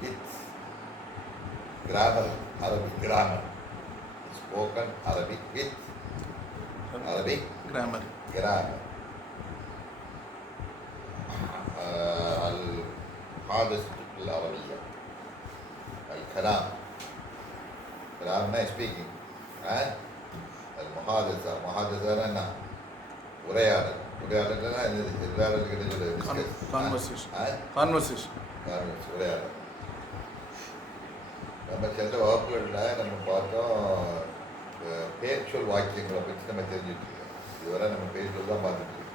with grammar, Arabic grammar. Spoken Arabic with Arabic grammar. الحادثة العربية الكلام speaking المحادثة என்ன உரையாடல் உரையாடல் நம்ம சென்ற வகுப்புகளில் நம்ம பார்த்தோம் பேர்ச்சொல் வாக்கியங்களை பற்றி நம்ம தெரிஞ்சுட்டு இருக்கோம். இதுவரை நம்ம பேர்ச்சொல் தான் பார்த்துட்டு இருக்கோம்.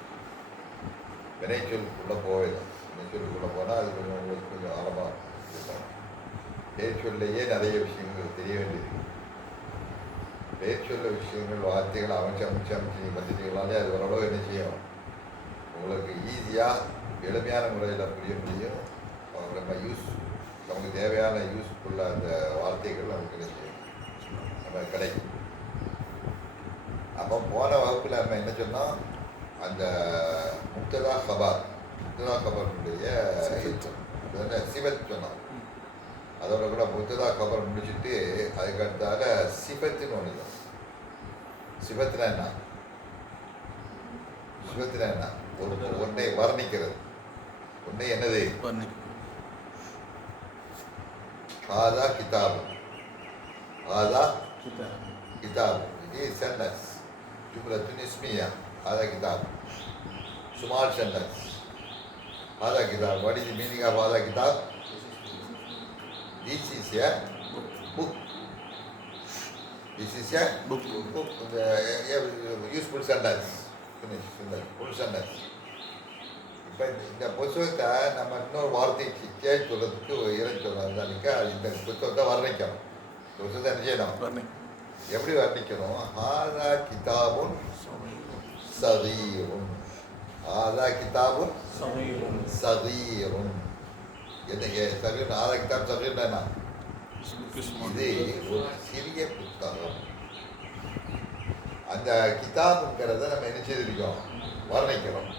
வினைச்சொல்லுக்குள்ளே போகல. வினைச்சொல்லுக்குள்ளே போனால் அது கொஞ்சம் உங்களுக்கு கொஞ்சம் ஆழமாக இருக்கும். பேர்ச்சொல்லையே நிறைய விஷயங்கள் தெரிய வேண்டியது. பேர்ச்சொல்ல விஷயங்கள் வார்த்தைகளை அமைச்சு நீங்கள் பார்த்துட்டீங்களாலே அது ஓரளவு என்ன செய்யும், உங்களுக்கு ஈஸியாக எளிமையான முறையில் புரிய முடியும். நம்ம நமக்கு தேவையான யூஸ்ஃபுல்ல அந்த வார்த்தைகள் நமக்கு என்ன செய்யும், நம்ம கிடைக்கும். அப்போ போன வகுப்பில் நம்ம என்ன சொன்னோம், அந்த முக்ததா கபருடைய சிவத் சொன்னோம். அதோட கூட முக்ததா கபர் முடிச்சுட்டு அதுக்கு அடுத்தால சிபத்துன்னு ஒன்று தான். சிபத்துனா என்ன? சிபத்துனா என்ன? ஒன்றை வர்ணிக்கிறது. ஒன்றை என்னது? ஹாதா கிதாபு. ஹாதா கிதாபு. இது சென்டென்ஸ். ஜும்லத்துன் இஸ்மியா. ஹாதா கிதாபு. Small sentence. Hada kitab. What is the meaning of Hada kitab? This is a book. This is a book. Useful sentence. Finish. Full sentence. இப்போ இந்த புத்தகத்தை நம்ம இன்னொரு வார்த்தைக்கு சொல்கிறதுக்கு இறைச்சி சொல்கிறாங்க. இந்த புத்தகத்தை வர்ணிக்கணும். புத்தகத்தை என்ன செய்யணும்? எப்படி வர்ணிக்கணும்? ஹாதா கிதாபுன் சகீருன். ஹாதா கிதாபுன் சகீருன். என்ன சகீர்? ஹாதா கிதாப் சகீர்னா என்ன? இது ஒரு சிறிய புத்தகம். அந்த கிதாபுங்கிறத நம்ம என்ன செய்திருக்கோம்? வர்ணிக்கிறோம்.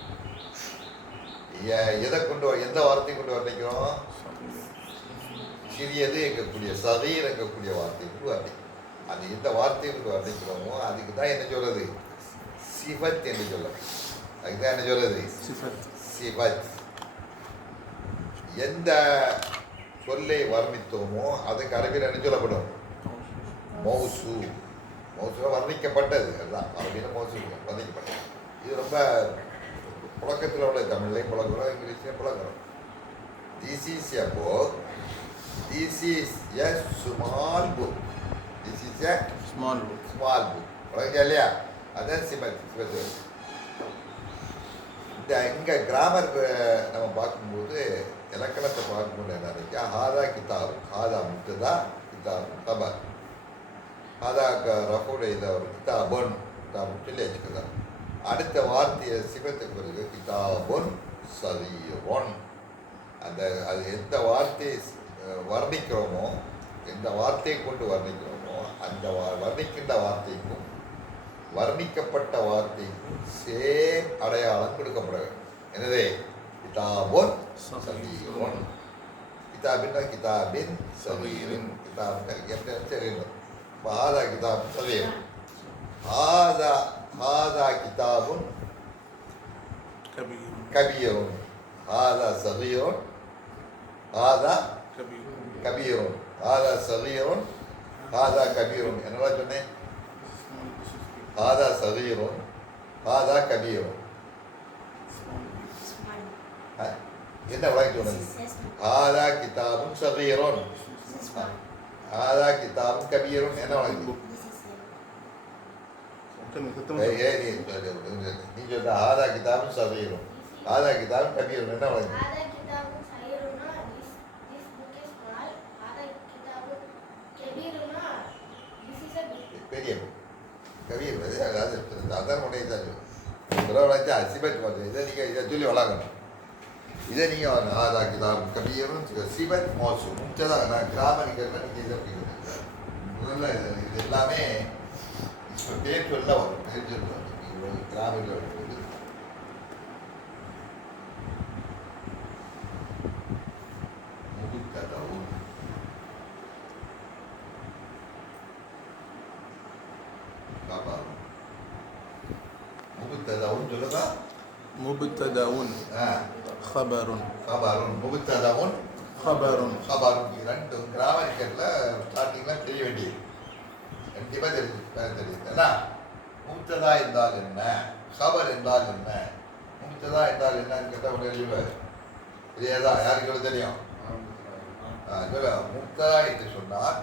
எதை கொண்டு எந்த வார்த்தையை கொண்டு வர்ணிக்கிறோம்? சிறியது எங்கக்கூடிய சகீர் எங்கக்கூடிய வார்த்தையை கொண்டு வர்ணிக்கிறோம். அது எந்த வார்த்தையை கொண்டு வர்ணிக்கிறோமோ அதுக்கு தான் என்ன சொல்றது? சிபத் என்று சொல்லுறது. அதுக்கு தான் என்ன சொல்றது? சிபத். எந்த சொல்லை வர்ணித்தோமோ அதுக்கு அரபியில் என்ன சொல்லப்படும்? மௌசூ. மௌசூல வர்ணிக்கப்பட்டது. அதுதான் அரபியில் மௌசூ வர்ணிக்கப்பட்டது. இது ரொம்ப புழக்கத்தில் உள்ள தமிழ்லையும் புழக்கிறோம், இங்கிலீஷ்லையும் புழக்கிறோம். This is a book. This is a small book. This is a small book. புழங்க இல்லையா? அதான் சிபத்து. இங்கே கிராமர் நம்ம பார்க்கும்போது இலக்கணத்தை பார்க்கும்போது என்ன இருக்கு? ஹாதா கிதாப். ஹாதா முக்ததா கிதாப் கபர். ஹாதா ரஃபுடைய இதை ஒரு கிதாபன் கிதாபுன்னு சொல்லி வச்சுக்கலாம். அடுத்த வார்த்தையை சிபத்துக்கு பிறகு கிதாபுன் சகீருன். அது எந்த வார்த்தையை வர்ணிக்கிறோமோ, எந்த வார்த்தையை கொண்டு வர்ணிக்கிறோமோ அந்த வர்ணிக்கின்ற வார்த்தைக்கும் வர்ணிக்கப்பட்ட வார்த்தைக்கும் சேம் அடையாளம் கொடுக்கப்பட வேண்டும். என்னது? கிதாபுன் சகீருன். கிதாபின்னா கிதாபின் சகீரின். கிதாப் எப்படி தெரியும்? ஹாதா கிதாப் சகீர். ஹாதா கிதாபுன் கபீருன். ஹாதா சகீருன். ஹாதா கபீருன். ஹாதா சகீருன். ஹாதா கபீருன். என்னெல்லாம் சொன்னேன்? ஹாதா சகீருன். ஹாதா கபீருன். என்ன விளக்கி சொன்னது? ஹாதா கிதாபுன் சகீருன். ஹாதா கிதாபுன் கபீருன். என்ன விளக்கி? நீ சொல்ற ஹாதா கிதாபுன் சகீருன். ஹாதா கிதாபுன் கபீருன். என்ன விளக்கி? பெரிய கபீர் அதாவது அதான் உடைய தான் சிபத் வந்து இதை நீங்கள் இதை சொல்லி வளர்க்கணும். இதை நீங்கள் ஹாதா கிதாப் கபீரும் சிபத் மோசு முக்கியதான். நான் கிராமரிக்கிறத நீங்கள் இதை முதல்ல இது எல்லாமே இப்போ பேர் சொல்ல வரும். பேர் சொல்ல வரும். கிராமரில் வரும்போது முகுக்கதவும் சொல்லுங்க. முபுத்ததவுன் ஹபருன். ஹபருன் முபுத்ததவுன் ஹபருன். ஹபருன் ரெண்டும் கிராமரிக்கல்ல ஸ்டார்டிங்ல தெரிய வேண்டியது. கண்டிப்பாக தெரியுது. என்ன முபுத்ததா என்றால் என்ன, ஹபர் என்றால் என்ன? முபுத்ததா என்றால் என்னன்னு கேட்டால் ஒன்று எழுதுவார். இதேதான் யாருக்கு தெரியும்? முப்ததா என்று சொன்னால்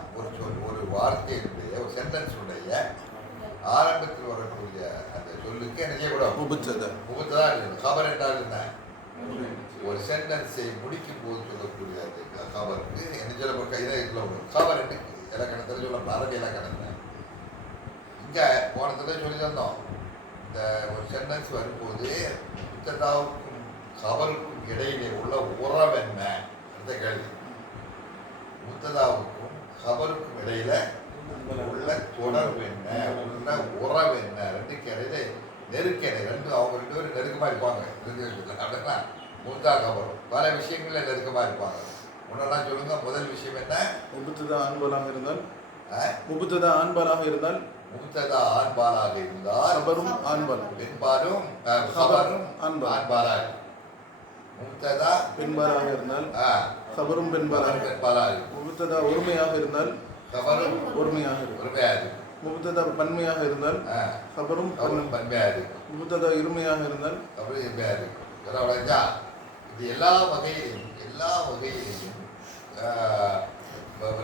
ஒரு வார்த்தையினுடைய ஒரு சென்டென்ஸுடைய ஆரம்பத்தில் வரக்கூடிய அந்த சொல்லுக்கு என்ன செய்யக்கூடாது? முபுத்ததா. ஹபர் என்றால் என்ன? ஒரு சென்டென்ஸை முடிக்கும் போது சொல்லக்கூடிய அந்த ஹபருக்கு என்ன சொல்ல ஹபர் என்று இலக்கணத்தில் சொல்லணும். அரபி இலக்கணத்தில் இங்கே போனத்துல சொல்லி தந்தோம். இந்த ஒரு சென்டென்ஸ் வரும்போது முப்ததாவுக்கும் ஹபருக்கும் இடையிலே உள்ள உறவு என்ன அந்த கேள்வி. முப்ததாவுக்கும் ஹபருக்கும் இடையில உள்ள தொடர்பு என்ன, உள்ள உறவு என்ன, ரெண்டுக்கு இடையில நெருக்கணை, ரெண்டும் அவங்க ரெண்டு பேரும் நெருக்கமாக இருப்பாங்க. அப்படின்னா முப்தா ஹபரும் பல விஷயங்கள்ல நெருக்கமாக இருப்பாங்க. முன்னெல்லாம் சொல்லுங்க. முதல் விஷயம் என்ன? முபுத்ததா ஆண்பாலாக இருந்தால் முபுத்ததா ஆண்பாலாக இருந்தால் முப்ததா ஆண்பாலாக இருந்தால் ஹபரும் ஆண்பால் பெண்பாலும் ஹபரும் ஆண்பாலாக. முப்ததா பெண்பாலாக இருந்தால் ஹபரும் பெண்பாலாக. முபுத்ததா ஒருமையாக இருந்தால் ஹபரும் ஒருமையாக இருக்கும். முபுத்ததா பன்மையாக இருந்தால் ஹபரும் பன்மையாக இருக்கும். முபுத்ததா இருமையாக இருந்தால் ஹபரும் இருமையாக இருக்கும். இது எல்லா வகையிலையும்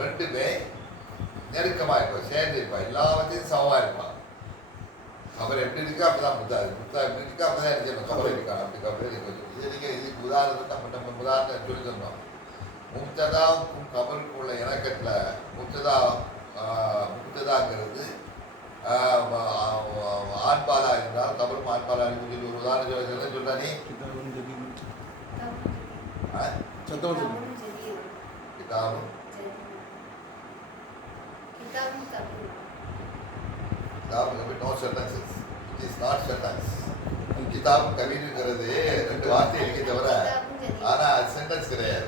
ரெண்டுமே நெருக்கமாக இருப்பான், சேர்ந்து இருப்பான், எல்லாவற்றையும் சமமாக இருப்பான். அவர் எப்படி இருக்கா அப்படிதான் முத்தா எப்படி இருக்கா அப்படிதான் எடுத்துக்கணும். கபர் இருக்கான் அப்படி கபர் இதுக்கு உதாரணத்தை நம்ம உதாரணம் சொல்லி தந்தோம். முப்ததாவுக்கும் கபருக்கும் உள்ள இணக்கத்தில் முப்ததாங்கிறது ஆண்பாலா இருந்தால் கபரும் ஆண்பாலா சொல்லி ஒரு உதாரணம் சொல்ல சொல்றானே. கிதாபும் no sentences. It is not sentence. கிதாபும் கபீருங்கிறது ரெண்டு வார்த்தை இருக்கே தவிர ஆனால் அது சென்டென்ஸ் கிடையாது.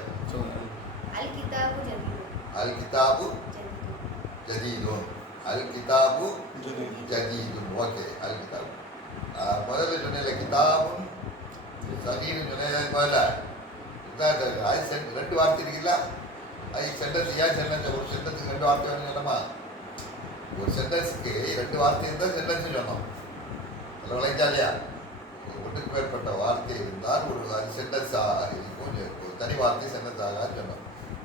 அல் கிதாபு ஜதீதுன். அல் கிதாபு ஜதீதுன். ஓகே. அல் கிதாபு முதல்ல சொன்ன கிதாபும் சகீரும் சொன்ன முதல்ல அது ரெண்டு வார்த்தை இருக்குல்ல. அது சென்டென்ஸ். ஏன் சென்டென்ஸ்? ஒரு சென்டென்ஸுக்கு ரெண்டு வார்த்தை வேணும் சொன்னோமா? ஒரு சென்டென்ஸுக்கு ரெண்டு வார்த்தை இருந்தால் சென்டென்ஸ் சொன்னோம். அதில் விளைஞ்சா இல்லையா? ஒன்றுக்கு மேற்பட்ட வார்த்தை இருந்தால் ஒரு அது சென்டென்ஸாக இருக்கும். தனி வார்த்தை சென்டென்ஸ் ஆகான்னு சொன்னோம்.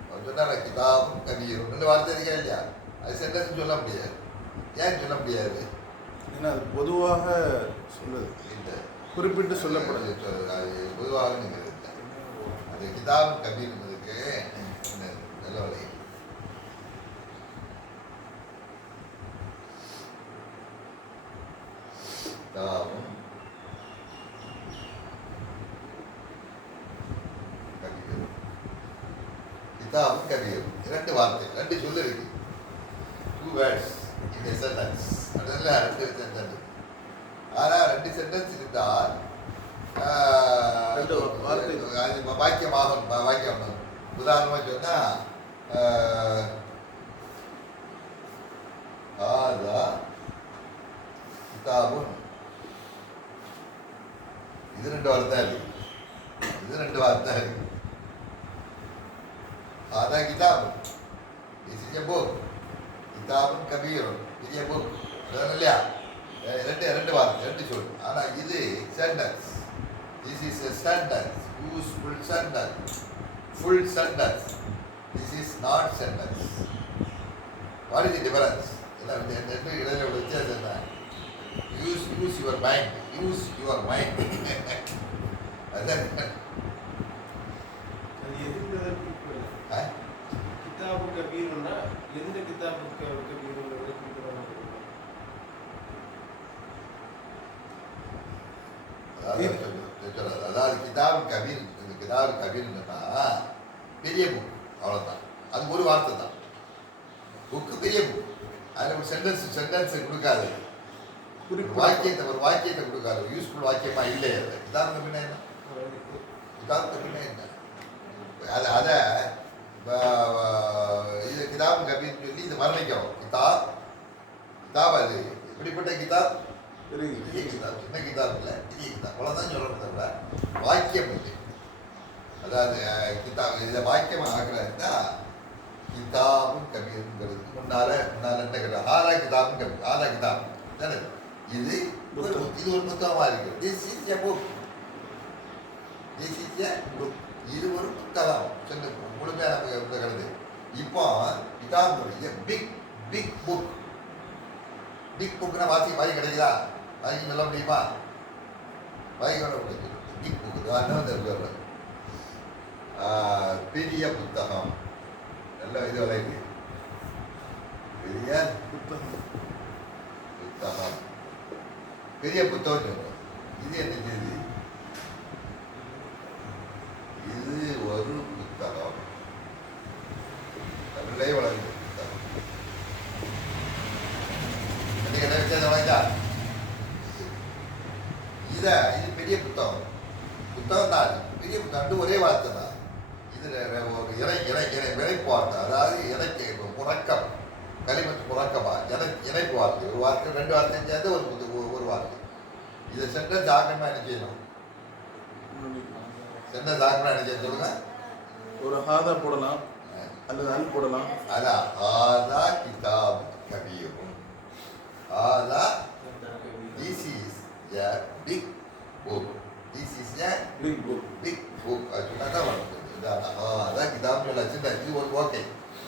அவர் சொன்னால் கிதாபும் கபீரும் ரெண்டு வார்த்தை இருக்கா இல்லையா? அது சென்டென்ஸ் சொல்ல முடியாது. ஏன் சொல்ல முடியாது? ஏன்னா அது பொதுவாக சொல்லுது இல்லை, குறிப்பிட்டு சொல்லப்படுது. அது பொதுவாக நீங்கள் அது கிதாபும் கபீருங்கிறதுக்கு நல்ல வழி. கிதாபும் கபீரும். கிதாபும் கபீரும் இரண்டு வார்த்தை, ரெண்டு சொல்லு இருக்கு. 2 words in a sentence. அதெல்லாம் ரெண்டு சென்டென்ஸ். ஆனால் ரெண்டு சென்டென்ஸ் இருந்தால் வாக்கியம் உதாரணமாக சொன்னால் கிதாபுன் இது ரெண்டு வார்த்தை இருக்கு. இது ரெண்டு வார்த்தை இருக்கு. அதான் கிதாபுன். This is a book. கிதாபுன் கபீரும் இது எ புக். இல்லையா? ரெண்டு வார்த்தை, ரெண்டு சொல். ஆனால் இது sentence. This is a sentence, useful sentence, full sentence. This is not sentence. What is the difference? Use your mind. Use your mind. கிதாபு கபீருன்னா எந்த கிதாபு கபீரு? அதாவது கிதாபு கபீர். கிதாபு கபீர்னா பெரிய புக், அவ்வளோதான். அது ஒரு வார்த்தை தான். புக்கு பெரிய புக். அதில் ஒரு சென்டென்ஸ் கொடுக்காது. ஒரு வாக்கியத்தை கொடுக்காது. யூஸ்ஃபுல் வாக்கியமாக இல்லை. அது கிதாபு கபீர்னா என்ன? கிதாபு கபீர்னா என்ன? அதை இது கிதாபு கபீர்னு சொல்லி இதை வர்ணிக்கிறோம். கிதாப் அது எப்படிப்பட்ட கிதாப்? பெரிய கிதாப், சின்ன கிதாப் இல்லை, பெரிய கிதாப். அவ்வளோதான் சொல்லணும் தவிர வாக்கியம் இல்லை. அதாவது கிதாப் இதில் வாக்கியம் ஆகிறாருந்தா கிதாபும் கபீருங்கிறது முன்னால என்ன கேட்டால் ஆதா கிதாபும் கபீர், ஆதா கிதாப் தானே இது ஒரு புத்தகமாக இருக்குது. This is a book, this is a book, இது ஒரு புத்தகம் சொல்லு முழுமையாக நமக்கு புத்தகம். இப்போ கிதாபுடைய பிக் பிக் புக், பிக் புக்னா வாசி கிடைக்குதா? வாங்கி சொல்ல முடியுமா? வாங்கி கொள்ள முடியுது. பிக் புக் தான் பெரிய புத்தகம். நல்ல இது வரைக்கு பெரிய புத்தகம், பெரிய புத்தகம் சொல்றோம். இது என்ன செய்யுது? இது ஒரு புத்தகம், தமிழே வளர்ந்த புத்தகம். இது பெரிய புத்தகம், புத்தகம் தான். பெரிய புத்தகம் ஒரே வார்த்தை தான். இதில் ஒரு இணைப்பு வார்த்தை, அதாவது இணைக்க முறக்கம், களிமத்து முறக்கமா இணைப்பு வார்த்தை. ஒரு வார்த்தை ரெண்டு வார்த்தை சேர்ந்து ஒரு வார்த்தை. இதை சென்ற ஜாக்கிரமா என்ன செய்யணும்? சென்ற ஜாக்கிரமா என்ன செய்ய சொல்லுங்க. ஒரு ஹாதா போடலாம் அல்லது அல் போடலாம். அதான் ஆதா கிதாப் கபீரும், ஆதா this is a big book, this is a big book, big book. அது சொன்னா தான் வரும். அதான் கிதாப் சொல்லி இது ஒரு ஓகே,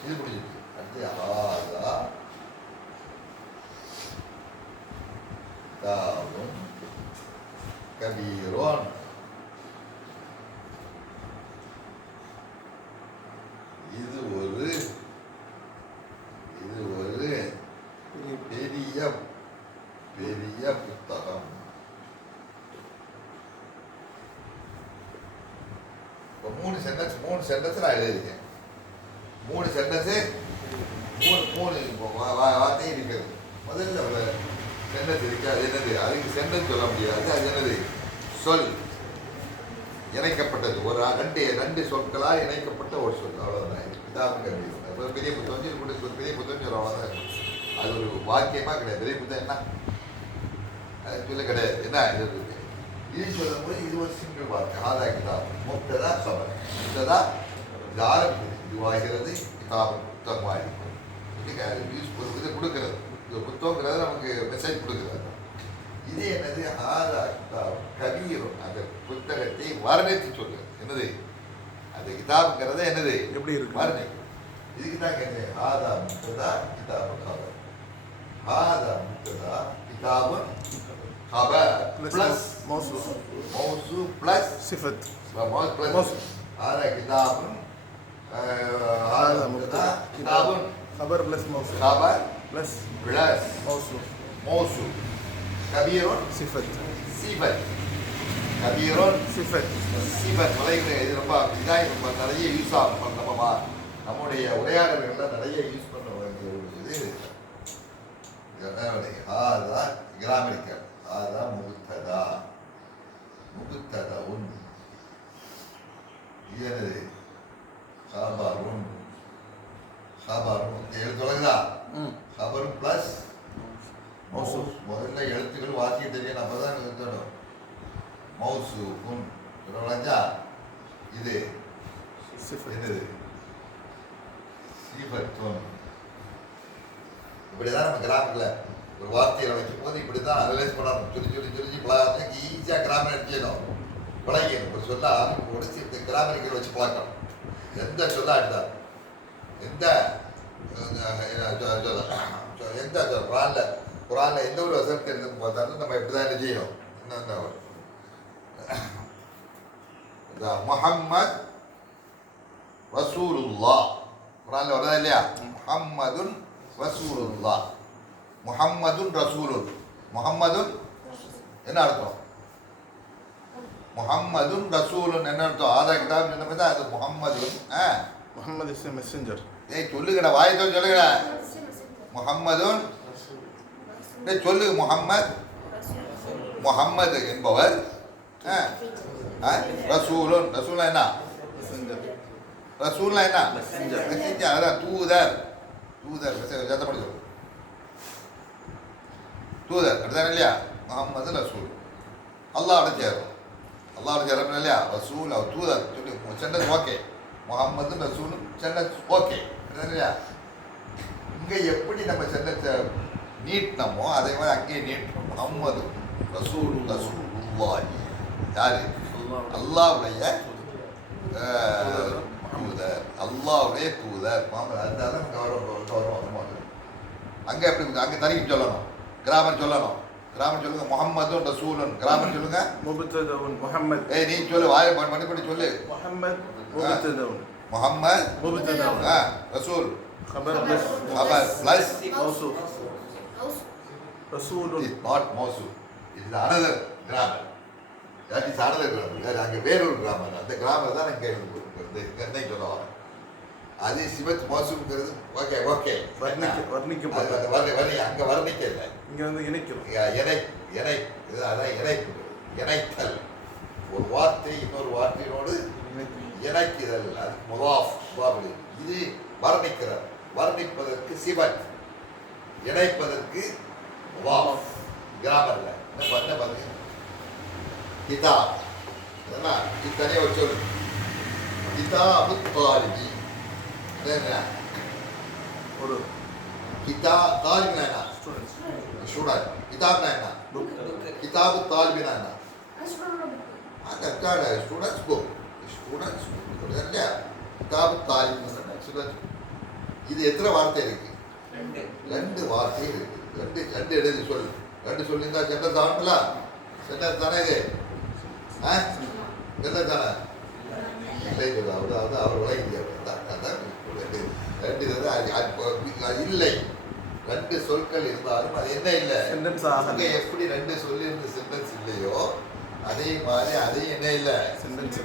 இது முடிஞ்சிருக்கு. அடுத்து ஆதா கிதாபும் கபீரும், இது ஒரு பெரிய பெரிய புத்தகம். இப்போ மூணு சென்டென்ஸ் நான் எழுதியிருக்கேன். மூணு சென்டென்ஸு மூணு வார்த்தை இருக்கிறது. முதல்ல ஒரு சென்டென்ஸ் இருக்கு, அது என்னது? அதுக்கு சென்டென்ஸ் சொல்ல முடியாது. அது என்னது? சொல் இணைக்கப்பட்டது. ஒரு ரெண்டு சொற்களால் இணைக்கப்பட்ட ஒரு சொல், அவ்வளோதான். கிதாபுங்க பெரிய புத்தகம், இது பெரிய புத்தகம் சொல்ல அவ்வளோதான். அது ஒரு வாக்கியமாக கிடையாது. பெரிய புத்தகம் என்ன அது சொல்ல கிடையாது. என்ன இது இருக்கு? இது சொல்லும்போது இது ஒரு சிங்கிள் வார்த்தை. ஆதா கிதாப், முப்ததா கபர். முப்ததா இது ஆரம்பிக்குது, இதுவாகிறது கிதாபு புத்தகமாக இருக்கும். இது கொடுக்குறது, இது புத்தகங்கிறது நமக்கு மெசேஜ் கொடுக்குறது. இது என்னது? ஆதா கிதாப் கபீரும், அந்த புத்தகத்தை வர்ணித்து சொல்லு. என்னது? அந்த கிதாபுங்கிறத என்னது? எப்படி இருக்கு? வர்ணி. இதுக்கு தான் கேட்டேன். ஆதா முப்ததா கிதாபு கபர், ஆதா முப்ததா கிதாபு கபர் பிளஸ் மௌசூ பிளஸ் சிஃபத், பிளஸ் ஆதா கிதாபுன், ஆதா முப்ததா கிதாபுன் خبر بلس موصول، خبر بلس موصول موصول كبير صفة كبير صفة இது ரொம்ப இதாக நம்ம நிறைய யூஸ் ஆகும். நம்முடைய உரையாடல்களில் நிறைய யூஸ் பண்ண வேண்டிய ஒரு இது. ஹாதா கிராமரிக்கல், ஹாதா முகுத்ததா, முகுத்ததவுன். இது என்னது? ஹபருன், ஹபரும் எழுத்து தொடங்குதா? ஹபரும் பிளஸ் மௌசூஃப். முதல்ல எழுத்துக்கள் வாசிக்க தெரியும், நம்ம தான் எழுத்தணும். மௌசூஃபுன் சொல்லுவாங்களா? இது என்னது? சிஃபத்துன். இப்படி தான் நம்ம கிராமரில் ஒரு வார்த்தையை வைக்கும் போது இப்படி தான் அனலைஸ் பண்ணணும். சொல்லி பழகத்துக்கு ஈஸியாக கிராமர் எடுத்துக்கணும், பழகிக்கணும். ஒரு சொல்ல ஆரம்பி முடிச்சு இந்த கிராமரிக்கல் வச்சு பழக்கணும். எந்த சொல்ல எடுத்தா எந்த எந்த குரான்ல எந்த ஒரு வசனத்தை எடுத்து பார்த்தாலும் நம்ம எப்படி தான் செய்யணும். என்னென்ன முஹம்மத் ரசூலுல்லா குரான்ல வரதா இல்லையா? முஹம்மதுன் ரசூலுல்லா, முஹம்மதுன் ரசூலுன். முஹம்மதுன் என்ன அர்த்தம்? முஹம்மதுன் ரசூலுன் என்ன அர்த்தம்? ஆதா கிதாப் என்ன பார்த்தா அது முஹம்மதுன். Muhammad is messenger. ஏய் சொல்லுங்கடா, வாயத்தோடு சொல்லுங்கடா. முஹம்மதுன் சொல்லு. முஹம்மது என்பவர் ரசூலுன். ரசூலா என்ன? ரசூலா என்ன? மெசஞ்சர். அதான் தூதர். தூதர் சத்தப்படி சொல்லு. தூதர் அப்படிதான் இல்லையா? முகம்மது ரசூல் அல்லாஹ்வோட சேரும். அல்லாஹ்வோட சேரும் இல்லையா? ரசூல் அவர் தூதர் சொல்லி சென்டென்ஸ் ஓகே. முகம்மது ரசூலும் சென்டென்ஸ் ஓகே இல்லையா? இங்கே எப்படி நம்ம சென்டென்ஸை நீட்டினமோ அதே மாதிரி அங்கேயே நீட்டணும். முகம்மது ரசூல் ரசூலுல்லாஹி யாரு? அல்லாஹ்வுடைய தூதர், அல்லாஹ்வுடைய தூதர் முகமது. அதனால கௌரவம் அங்கே எப்படி அங்கே தனிக்கு சொல்லணும், கிராமர் சொல்லணும். கிராமர் சொல்லுங்க. முகம்மதும் ரசூலும் கிராமர் சொல்லுங்க. முபத்ததவுன் முஹம்மத். ஏய் நீ சொல்லு, வாயை மணிப்படி சொல்லு. முஹம்மத் முபத்ததவுன். முகம்மது முபத்ததவுன். ரசூல் خبر plus موصوف. رسول is not மௌசூல். It is another grammar. That is another grammar. அங்கே வேறொரு கிராமர். அந்த கிராமர் தான் இங்கே சொல்ல வரேன். அது சிவத் மௌசூல்ங்கிறது ஓகே ஓகே வர்ணிக்கப்பட்டது. அங்கே வர்ணிக்க இல்லை, இங்கே வந்து இணைக்கிறோம். அதான் இணைப்பு, இணைத்தல். ஒரு வார்த்தை இன்னொரு வார்த்தையோடு இணைக்குதல். அது முதாஃப். இது வர்ணிக்கிறார். வர்ணிப்பதற்கு சிவத், இணைப்பதற்கு முதாஃப். கிராமர்ல என்ன பண்ண பாருங்க. கிதாப் இது தனியாக ஒரு சொல். கிதாபு தாலிபி ஒரு தாலிபினா என்ன? ஸ்டூடெண்ட். கிதாப்னா என்ன? கிதாபு தாலிபினா என்ன? Students book. ஸ்டூடெண்ட்ஸ் இல்லையா? கிதாபு தாலிபி. இது எத்தனை வார்த்தை இருக்கு? ரெண்டு வார்த்தை இருக்கு. ரெண்டு எழுதி சொல். ரெண்டு சொல்லியிருந்தா சென்டென்ஸ் ஆகணும்ல? சென்டென்ஸ் தானே இது? சென்டென்ஸ் தானே? இல்லை அவர் விளங்கி இல்லை. ரெண்டு சொற்கள் இருந்தாலும் அது என்ன இல்லை? அங்கே எப்படி ரெண்டு சொல்லியிருந்து சென்டென்ஸ் இல்லையோ அதே மாதிரி அதையும் என்ன இல்லை? சென்டென்ஸ்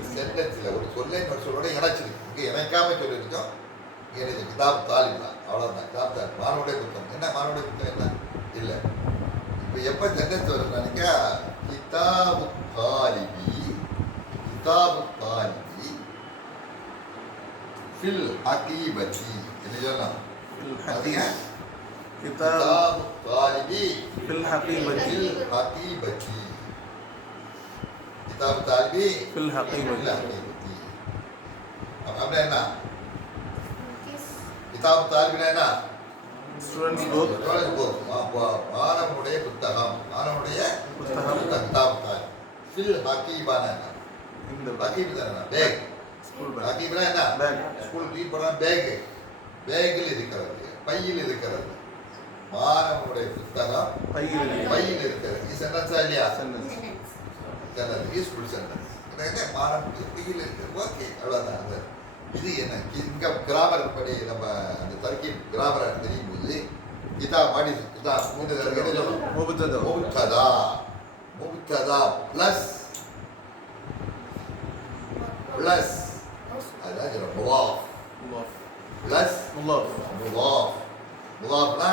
இல்லை. ஒரு சொல்லை இன்னொரு சொல்லோட இணைச்சிருக்கு. இங்கே இணைக்காம சொல்லியிருக்கோம். இங்கே கிதாப் தாலிப் தான், அவ்வளோதான். கிதாப் தாலிப் மாணவனுடைய புத்தகம். என்ன மாணவனுடைய புத்தகம் என்ன இல்லை? இப்போ எப்போ சென்டென்ஸ் வரும் நினைக்க? கிதாபு தாலிபி, கிதாபு தாலிபி ஃபில் ஹகீபதி. என்ன சொல்லலாம்? கிதாபு தாலிபி ஃபில் ஹகீபதி. கிதாபு தாலிபி ஃபில் ஹகீபதி. அப்படின்னா என்ன? கிதாபு தாலிபினா என்ன? Students book. மாணவனுடைய புத்தகம். மாணவனுடைய புத்தகம் கிதாபு தாலிப். ஃபில் ஹகீபானா என்ன? இந்த ஹகீப் தானே பேக். ஹகீப்னா என்ன? பேக். ஸ்கூல் ரீட் பண்ணா பேக். பேக்கில் இருக்கிறது, பையில் இருக்கிறது. மாணவனுடைய புத்தகம் பையில் இருக்கிறது. இது சென்டென்ஸா இல்லையா? சென்டென்ஸ். Useful sentence. மாணவனுடைய பையில் இருக்கிறது. ஓகே, அவ்வளோதான். அந்த இது என்ன? இங்கே கிராமர் படி நம்ம அந்த தர்கீப் கிராமரை தெரியும் போது கிதாப் பாடி கிதாப் மூணு தர்கீப் சொல்லணும். முப்ததா ப்ளஸ் அதுதான் சொல்ல முதாஃப் ப்ளஸ் முதாஃப்னா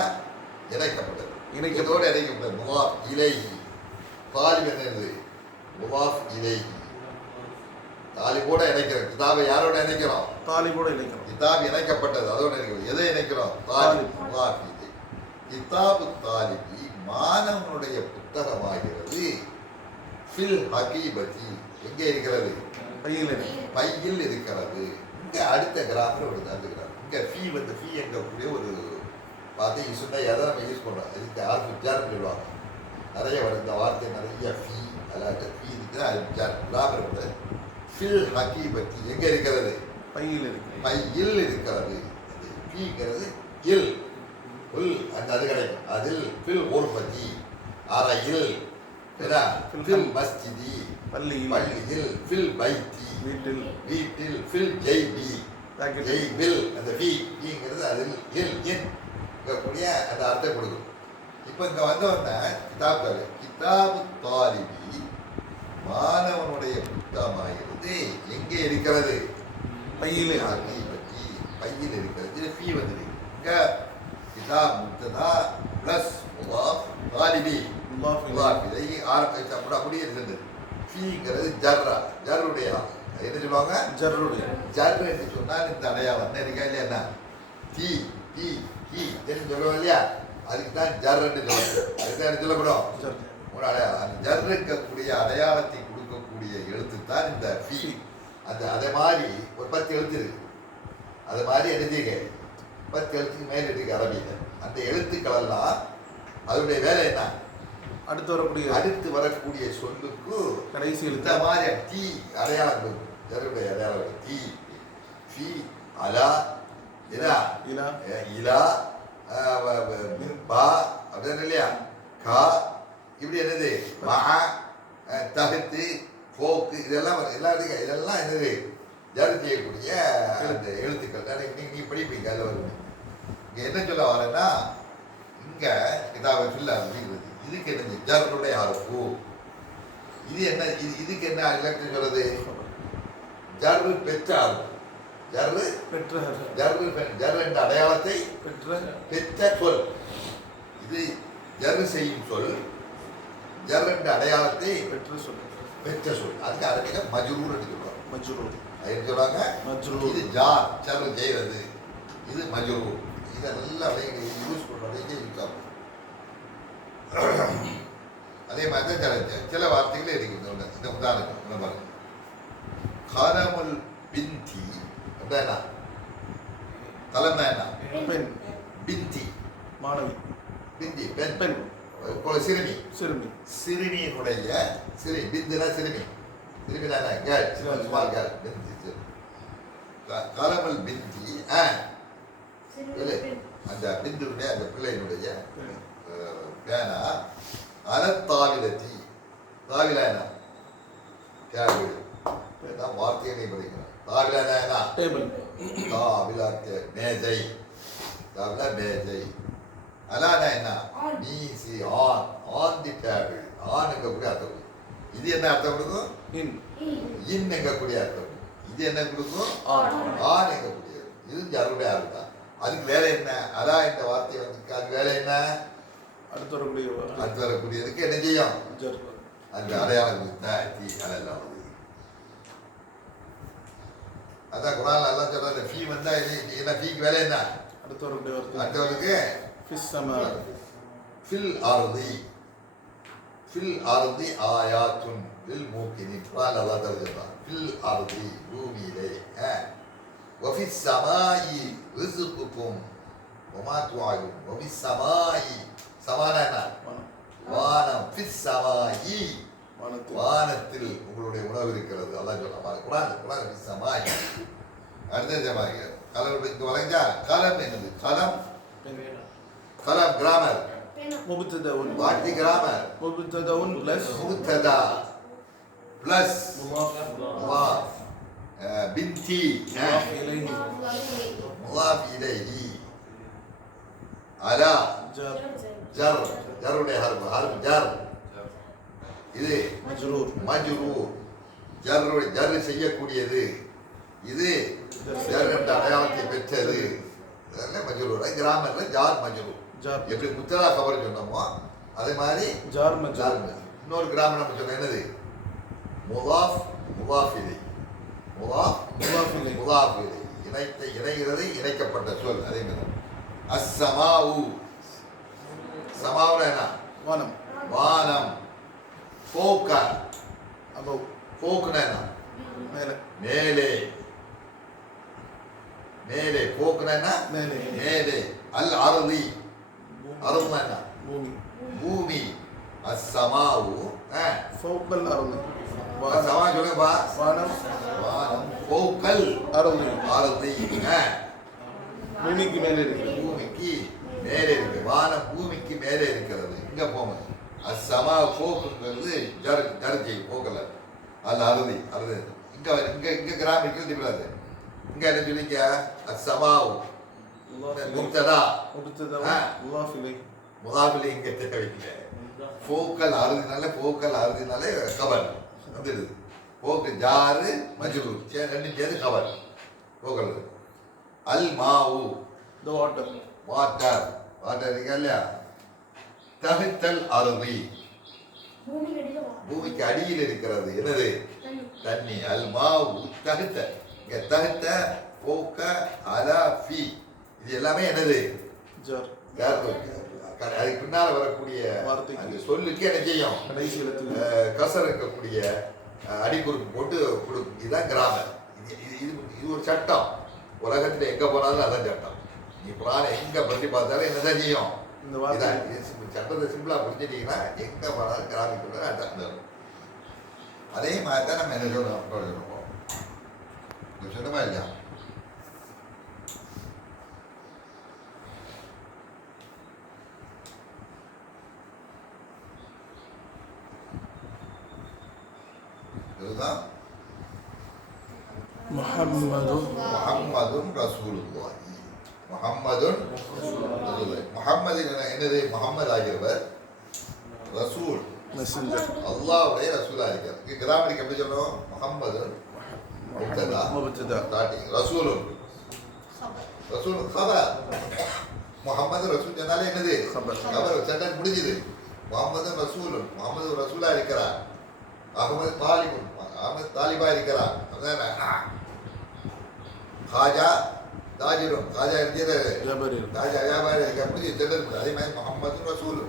இணைக்கப்பட்டது. இணைக்கத்தோடு இணைக்கப்பட்டது. முதாஃப் இலைஹி. தாலிப் என்னது? முதாஃப் இலைஹி. தாலிபோட இணைக்கிறோம். கிதாபை யாரோட இணைக்கிறோம்? தாலிபோட இணைக்கிறோம். கிதாப் இணைக்கப்பட்டது, அதோட இணைக்கிறோம். எதை இணைக்கிறோம்? தாலிப். முதாஃப் இலை. கிதாபு தாலிபி மாணவனுடைய புத்தகமாகிறது. ஃபில் ஹகீபதி எங்கே இருக்கிறது? பையில் இருக்கிறது. இங்கே அடுத்த கிராமர் வருது. அந்த கிராமர் இங்கே ஃபீ வந்து ஃபீ எங்கக்கூடிய ஒரு வார்த்தை யூஸ் பண்ணால் எதை நம்ம யூஸ் பண்ணுறோம்? இதுக்கு ஆர்பிஜார்னு சொல்லுவாங்க. நிறைய வருது இந்த வார்த்தை, நிறைய ஃபீ அல்லாட்ட ஃபீ இருக்குது. ஆர்பிஜார் கிராமர் வந்து ஃபில் ஹகீபத்தி எங்கே இருக்கிறது? பையில் இருக்கிறது. பையில் இருக்கிறது. ஃபீங்கிறது இல் உல் அந்த அது கிடைக்கும். அதில் ஃபில் ஊர்பத்தி அறையில், ஃபில் மஸ்ஜிதி பள்ளியில், ஃபில் பைத்தி வீட்டில், ஃபில் ஜெய்பி ஜெய்பில் அந்த ஃபீங்கிறது அதில் இல் இன் இருக்கக்கூடிய அந்த அர்த்தம் கொடுக்கும். இப்போ இங்கே வந்தவொடனே கிதாப் தாலி கிதாபு தாலிபி மாணவனுடைய புத்தகமாகிறது எங்கே இருக்கிறது? பையில். பற்றி பையில் இருக்கிறது. இது ஃபீ வந்துருக்கு. இங்கே கிதாப் முப்ததா ப்ளஸ் முதாஃப் தாலிபி முதாஃப் இதை ஆரம்பிச்சு அப்படியே இருந்தது. ஃபீங்கிறது ஜர்ரா, ஜர்ருடைய என்ன சொல்லுவாங்க? ஜர்ருடைய. ஜர் என்று சொன்னால் இந்த அடையாளம் என்ன இருக்கா இல்லையா? என்ன தீ தீ கீ என்று சொல்லுவோம் இல்லையா? அதுக்கு தான் ஜர் என்று சொல்லுவோம். அதுக்கு தான் என்ன சொல்லப்படும்? ஒரு அடையாளம். அந்த ஜர் இருக்கக்கூடிய அடையாளத்தை கொடுக்கக்கூடிய எழுத்து தான் இந்த ஃபி. அந்த அதே மாதிரி ஒரு 10 எழுத்து இருக்கு. அது மாதிரி எழுதிக்க 10 எழுத்துக்கு மேல் இருக்கு அரபியில். அந்த எழுத்துக்கள் எல்லாம் அதனுடைய வேலை என்ன? அடுத்து வரக்கூடிய சொல்லுக்கு கடைசி இந்த மாதிரி தீ அடையாளம் கொடுக்கும். ஜருடைய அடையாளம் தீ, ஃபி, அலா, இலா, இலா, பா அப்படின்னு இல்லையா, கா, இப்படி என்னது மகா, தகுத்து, போக்கு, இதெல்லாம் இதெல்லாம் என்னது ஜரு செய்யக்கூடிய அந்த எழுத்துக்கள். நீ படிப்பீங்க அதில் வருது. இங்கே என்ன சொல்ல வரேன்னா, இங்கே கிதாபை ஃபில் அப்படிங்கிறது இதுக்கு என்ன ஜருடைய அறுப்பு. இது என்ன இதுக்கு என்ன இலக்கணம் சொல்றது? ஜர்ரு பெற்ற அறுப்பு. ஜர்ரு என்ற அடையாளத்தை பெற்ற சொல். இது ஜர்ரு செய்யும் சொல். ஜர்ரு என்ற அடையாளத்தை பெற்ற சொல். அதுக்கு அரபியில மஜ்ரூர் என்று சொல்லுவாங்க. அது சொல்லுவாங்க இது ஜார் ஜர்ரு செய்வது, இது மஜ்ரூர். இதை நல்லா யூஸ் பண்ணுறதுக்கு யூஸ் ஆகும். அதே மாதிரி தான் சில வார்த்தைகளே இருக்குது. இந்த உதாரணம் பாருங்க, கலமுல் பிந்தி அப்படின்னா கலம்னா என்ன? பிந்தி மாணவி, பிந்தி பெண், சிறுமி, சிறுமியினுடைய பிந்துனா சிறுமி, சிறுமிதான கேர்ள், ஸ்மால் கேர்ள், பிந்தி. கலமுல் பிந்தி அந்த பிந்துடைய அந்த பிள்ளையினுடைய பேனா அனத்தாவிலத்தி. தாவிலா என்ன? டேபிள். வார்த்தையை படிக்கிறோம். தாவிலா என்ன? தாவிலா மேஜை. தாவிலா மேஜை. அலானா என்ன? நீசி on, on the table. On எங்கக்கூடிய அர்த்தம். இது என்ன அர்த்தம் கொடுக்கும்? இன் எங்கக்கூடிய அர்த்தம். இது என்ன கொடுக்கும்? ஆன் எங்கக்கூடியது. இது ஜருடைய அர்த்தம். அதுக்கு வேலை என்ன? அலா இந்த வார்த்தை வந்து அது வேலை என்ன? அடுத்து வரக்கூடியதுக்கு என்ன செய்யும்? அந்த அடையாளம் அதெல்லாம் வந்து அதான் குரான் எல்லாம் சொல்றாரு. ஃபீ வந்தா இது என்ன? ஃபீக்கு வேலை என்ன? அடுத்தவருக்கு ஃபில் அர்தி, ஃபில் அர்தி ஆயாத்துன் லில் மூக்கினின். குரான் அல்லாஹ் தஆலா சொல்றான் ஃபில் அர்தி பூமியிலே, வஃபிஸ் ஸமாஇ ரிஸ்குக்கும் வமா துஆதுன். வஃபிஸ் ஸமாஇ, சமானா என்ன? வானம். ஃபிஸ் ஸமாஇ, வானத்தில் உங்களுடைய உணவு இருக்கிறது. அல்லாஹ் சொல்றான் குரான். ஃபிஸ் ஸமாஇ. அடுத்த ஜமாங்க கலம். இங்க வரைஞ்சா கலம் என்னது? கலம் கிராமர். What the grammar? முப்ததா பிளஸ் முதாஃப் பின்தி முதாஃப் இலைஹி அலா ஜர். ஜருடைய ஹர்ஃப் ஜர். இது மஜ்ரூர். ஜர் செய்யக்கூடியது. இது ஜர் என்ற அடையாளத்தை பெற்றது. இதெல்லாம் மஜ்ரூர். கிராமர்ல ஜார் மஜ்ரூர். எப்படி முத்தலா கவர் சொன்னோமோ அதே மாதிரி ஜார் மஜ்ரூர். இன்னொரு கிராமர் நம்ம சொன்ன என்னது? முதாஃப் முதாஃப் இலை. முதாஃப் இலை இணைகிறது, இணைக்கப்பட்ட சொல். அதே மாதிரி அஸ்ஸமாஉ. சமாவுனா என்ன? வானம். ஃபோக, ஃபோக்னா என்ன? மேலே. மேலே. ஃபோக்னா என்ன? மேலே. அல் அர்தி. அர்துனா என்ன? பூமி. அஸ்ஸமாஉ ஃபௌகல் அர்தி. சமா சொல்லுங்கப்பா. வானம் ஃபௌகல் அர்தி. பூமிக்கு மேலே இருக்கு. பூமிக்கு மேலே இருக்கு. வானம் பூமிக்கு மேலே இருக்கிறது. இங்க போங்க. அஸ்ஸமா ஃபௌகுங்கிறது ஜர் ஜெய் ஃபௌகல். அல் அர்தி. இங்க கிராமிக்கல் டிப்ளாது. இங்க என்ன சொல்லிக்க? அஸ்ஸமாஉ முப்ததா முதாஃப் இலைஹி இங்க தேவையில்லை. ஃபௌகல் அர்தினால கபர் வந்துடுது. ஃபௌக் ஜாரு மஜ்ரூர் ரெண்டு சேர்ந்து கபர் ஃபௌகல். அல் மாவு வாட்டர் இருக்கா இல்லையா? தஹ்தல் அர்தி, பூமிக்கு அடியில் இருக்கிறது. என்னது? தண்ணி. அல் மாவு தஹ்த. இங்க தஹ்த, ஃபௌக, அலா, ஃபி இது எல்லாமே என்னது? அதுக்கு பின்னால் வரக்கூடிய வார்த்தைக்கு அந்த சொல்லுக்கு என்ன செய்யும் கடைசி இடத்துல கசர் இருக்கக்கூடிய அடிக்குறிப்பு போட்டு கொடுக்கும். இதுதான் கிராமர். இது ஒரு சட்டம். உலகத்தில் எங்கே போனாலும் அதான் சட்டம். நீ குரானை எங்கே பற்றி பார்த்தாலும் என்னதான் செய்யும் இந்த வார்த்தை சட்டத்தை சிம்பிளாக புரிஞ்சுட்டீங்கன்னா எங்கே போனாலும் கிராமிக்கு அதான். அதே மாதிரி தான் நம்ம என்ன சொல்லுவோம் சொன்னமா இல்லையா? இதுதான் முஹம்மதுன் ரசூலுல்லாஹி. முஹம்மதுன் ரசூலுல்லாஹி. முஹம்மது என்னது? முஹம்மது ஆகிறவர் ரசூல், மெசஞ்சர், அல்லாஹ்வுடைய ரசூலா இருக்கிறார். இங்க கிராமருக்கு எப்படி சொல்லணும்? முஹம்மதுன் முப்ததா ஸ்டார்டிங், ரசூலுன் ரசூல் கபர். முஹம்மது ரசூல் சொன்னாலே என்னது? கபர். சென்டென்ஸ் முடிஞ்சுது. முஹம்மது ரசூலுன், முஹம்மது ரசூலா இருக்கிறார். அகமது தாலிபுன், அகமது தாலிபா இருக்கிறார். காஜா தாஜிரும், காஜா இருக்கிறார். காஜா வியாபாரி இருக்க முடிஞ்சு சென்டென்ஸ். அதே மாதிரி முஹம்மது ரசூல்,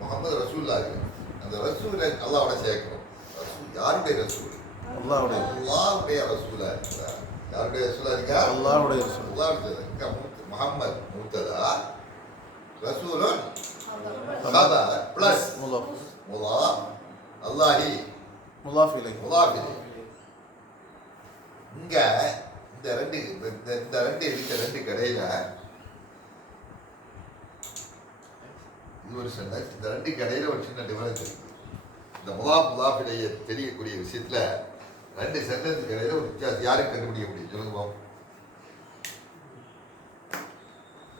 முஹம்மது ரசூல்லா இருக்கு. அந்த ரசூலை அல்லாஹ்வோட சேர்க்கணும். ரசூல் யாருடைய ரசூல்? அல்லாஹ்வுடைய. அல்லாஹ்வுடைய ரசூலா இருக்கிறார். யாருடைய ரசூலா இருக்கா? அல்லாஹ்வுடைய ரசூல். அல்லாஹ்வுடைய. முஹம்மது முப்ததா, ரசூலுன் கபர் பிளஸ் முலாஃப், அல்லாஹி முலாஃப் இலைஹி. முலாஃப் இலைஹி. இங்க இந்த ரெண்டு கடையில இது ஒரு சென்டென்ஸ். இந்த ரெண்டு கடையில ஒரு சின்ன டிஃபரன்ஸ் இருக்கு. இந்த முலாஃப் இலைஹி தெரியக்கூடிய விஷயத்துல ரெண்டு சென்டென்ஸ் கடையில ஒரு வித்தியாசம் யாருக்கு கண்டுபிடிக்க முடியும்? சொல்லுங்க பாப்போம்.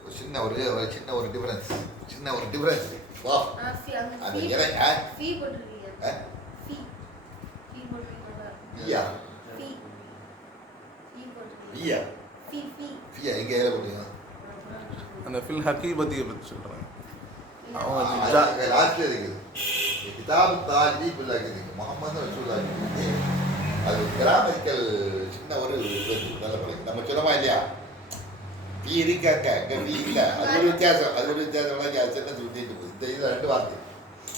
ஒரு சின்ன ஒரு டிஃபரன்ஸ், சின்ன ஒரு டிஃபரன்ஸ். வா அந்த ஃபீ போட்டுருக்கீங்க. ஃபீ போட்டுருக்கீங்க. பியா பியா பியா எங்க ஏற போறீங்க? அந்த ஃபில் ஹக்கீபத்தியை பற்றி சொல்கிறாங்க. அவங்க லாஸ்ட்ல இருக்குது கிதாப் தாலிபி பில் இருக்குது. முஹம்மது ரசூலுல்லாஹி. அது கிராமரிக்கல் சின்ன ஒரு நல்ல பழக்கம். நம்ம சொல்லமா இல்லையா? பி இருக்காங்க, அங்கே பி இல்லை. அது ஒரு வித்தியாசம். சின்ன சொல்லிட்டு போகுது. இந்த இதில் ரெண்டு வார்த்தை.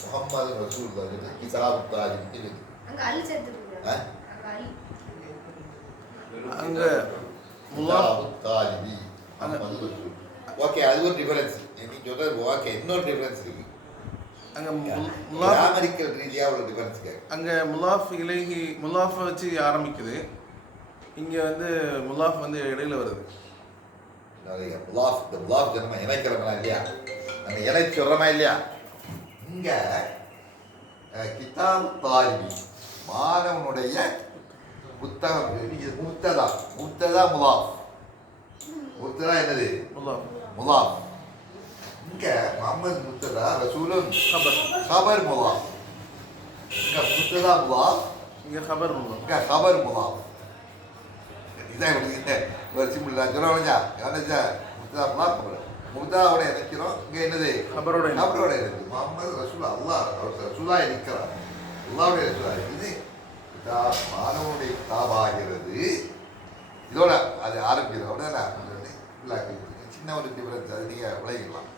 முஹம்மது ரசூலுல்லாஹி கிதாப் தாலிபி இருக்குது. அங்கே கிதாப் தாலிபி முஹம்மது ரசூல். ஓகே, அது ஒரு டிஃபரன்ஸ். நீங்க சொல்றது ஓகே. இன்னொரு டிஃபரன்ஸ் இருக்கு. அங்கே கிராமரிக்கல் ரீதியாக ஒரு டிஃபரன்ஸ் கேட்கு. அங்கே முலாஃப் இலைஹி முலாஃபை வச்சு ஆரம்பிக்குது. இங்கே வந்து முலாஃப் வந்து இடையில வருது. நிறைய முலாஃப், இந்த முலாஃப் ஜனமா இணைக்கிறோமா இல்லையா? நம்ம இணை சொல்கிறோமா இல்லையா? இங்கே கிதாப் தாலிபி மாணவனுடைய புத்தகம். முப்ததா முலாஃப். முப்ததா என்னது? முலாஃப். இங்கே முஹம்மது முப்ததா, ரசூலுன் கபர் முலாஃப். இங்கே முப்ததா முலாஃப், இங்கே கபர் முலாஃப். இங்கே கபர் முலாஃப். இதான் ஒரு சிம்பிள் தான் சொல்லுவாங்க. கவனிச்சா முப்ததா முலாஃப் கபர். முப்ததாவோட இணைக்கிறோம். இங்கே என்னது? கபரோட இணைக்கு. முஹம்மது ரசூல், அல்லாஹ் ரசூலா இருக்கிறார். அல்லாஹ்வுடைய ரசூலா. இது மாணவனுடைய கிதாபாகிறது. இதோட அது ஆரம்பிக்கிறது. அப்படின்னா சின்ன ஒரு டிஃபரன்ஸ். அது நீங்கள் விளையிடலாம்.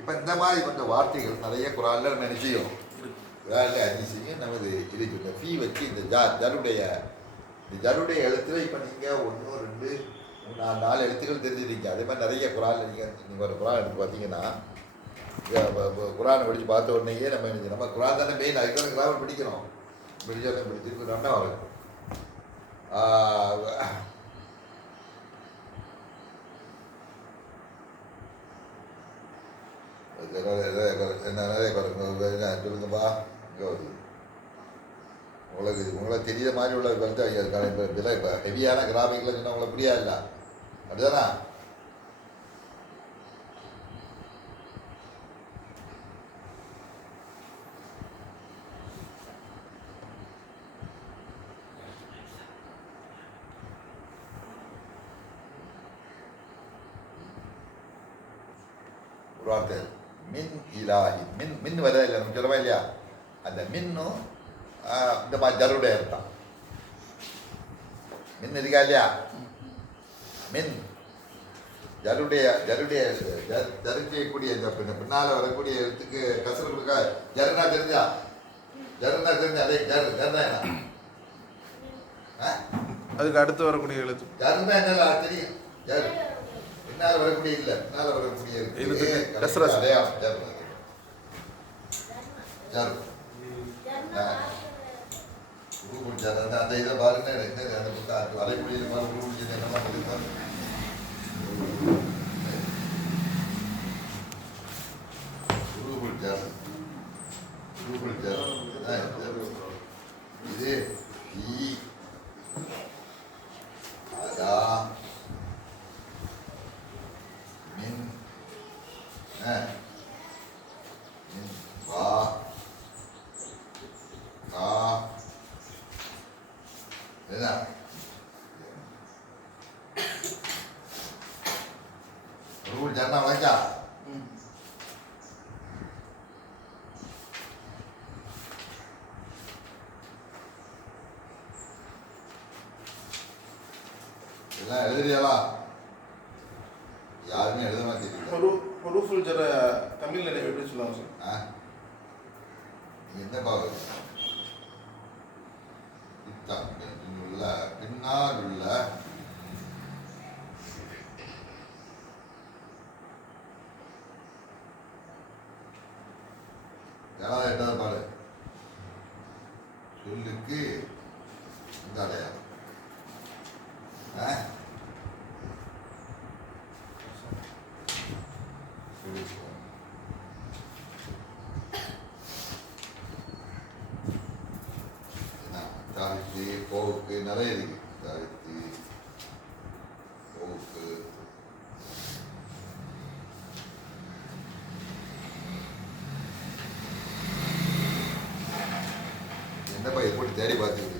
இப்போ இந்த மாதிரி கொஞ்சம் வார்த்தைகள் நிறைய குரான்ல நினைச்சியும் வேலை அதிசயம் நமது இதுக்கு இந்த ஃபீ வச்சு இந்த ஜருடைய எழுத்துல இப்போ நீங்கள் 1 2 3 4 எழுத்துக்கள் தெரிஞ்சிருக்கீங்க. அதே மாதிரி நிறைய குரான் நீங்கள் ஒரு குரான் எடுத்து பார்த்தீங்கன்னா குரானை படித்து பார்த்த உடனேயே நம்ம குரான் தானே மெயின். அதுக்கு தான் கிராமர் படிக்கணும். படிச்சுட்டு நல்லா வரும். நிறைய சொல்லுங்கப்பா. இங்கே வருது உங்களுக்கு தெரியாத மாதிரி உள்ள கருத்து அதுக்கான இப்போ ஹெவியான கிராமிக்கில் சொன்னால் உங்களுக்கு புரியாது இல்லை? அப்படிதானா? ஒரு வார்த்தை மின் இலாஹி. மின் வர இல்லை, நம்ம சொல்லவா இல்லையா? அந்த மின்னும் இந்த மாதிரி ஜருடைய அர்த்தம். மின் இருக்கா இல்லையா? மின் ஜருடைய ஜருடைய ஜரு செய்யக்கூடிய இந்த பின்னால் வரக்கூடிய எழுத்துக்கு கசரு கொடுக்க ஜருனா தெரிஞ்சா அதே ஜருனா என்ன அதுக்கு அடுத்து வரக்கூடிய எழுத்து ஜருனா என்ன தெரியும் ஜரு பின்னால் வரக்கூடிய இல்லை பின்னால் வரக்கூடிய எழுத்துக்கு எழுத்துக்கு கஸ்ரா. அடையாளம் ஜரு ஜரு உருவம் ஜரு அந்த இதை பாருங்க அந்த புத்தகம் வரைமொழியில் பாருங்க உருவம் என்னெல்லாம் கொடுப்பாங்க இது ஈ அதா மின் மின் வா கா என்ன ரூல் ஜன்னா வச்சா எல்லாம் எழுதுறியாளா யாருமே எழுத மாட்டேங்குது ஹுரூஃபுல் ஜர தமிழ்ல எப்படி சொல்லுவாங்க சார்? நீங்க எந்த பாவம் உள்ள பின்னால் உள்ள யாராவது எட்டாவது பாடு சொல்லுக்கு இந்த அடையாளம் தாழ்த்தி போவுக்கு நிறைய இருக்கு தாழ்த்தி போவுக்கு என்னப்பா எப்படி தேடி பார்த்துக்கிட்டு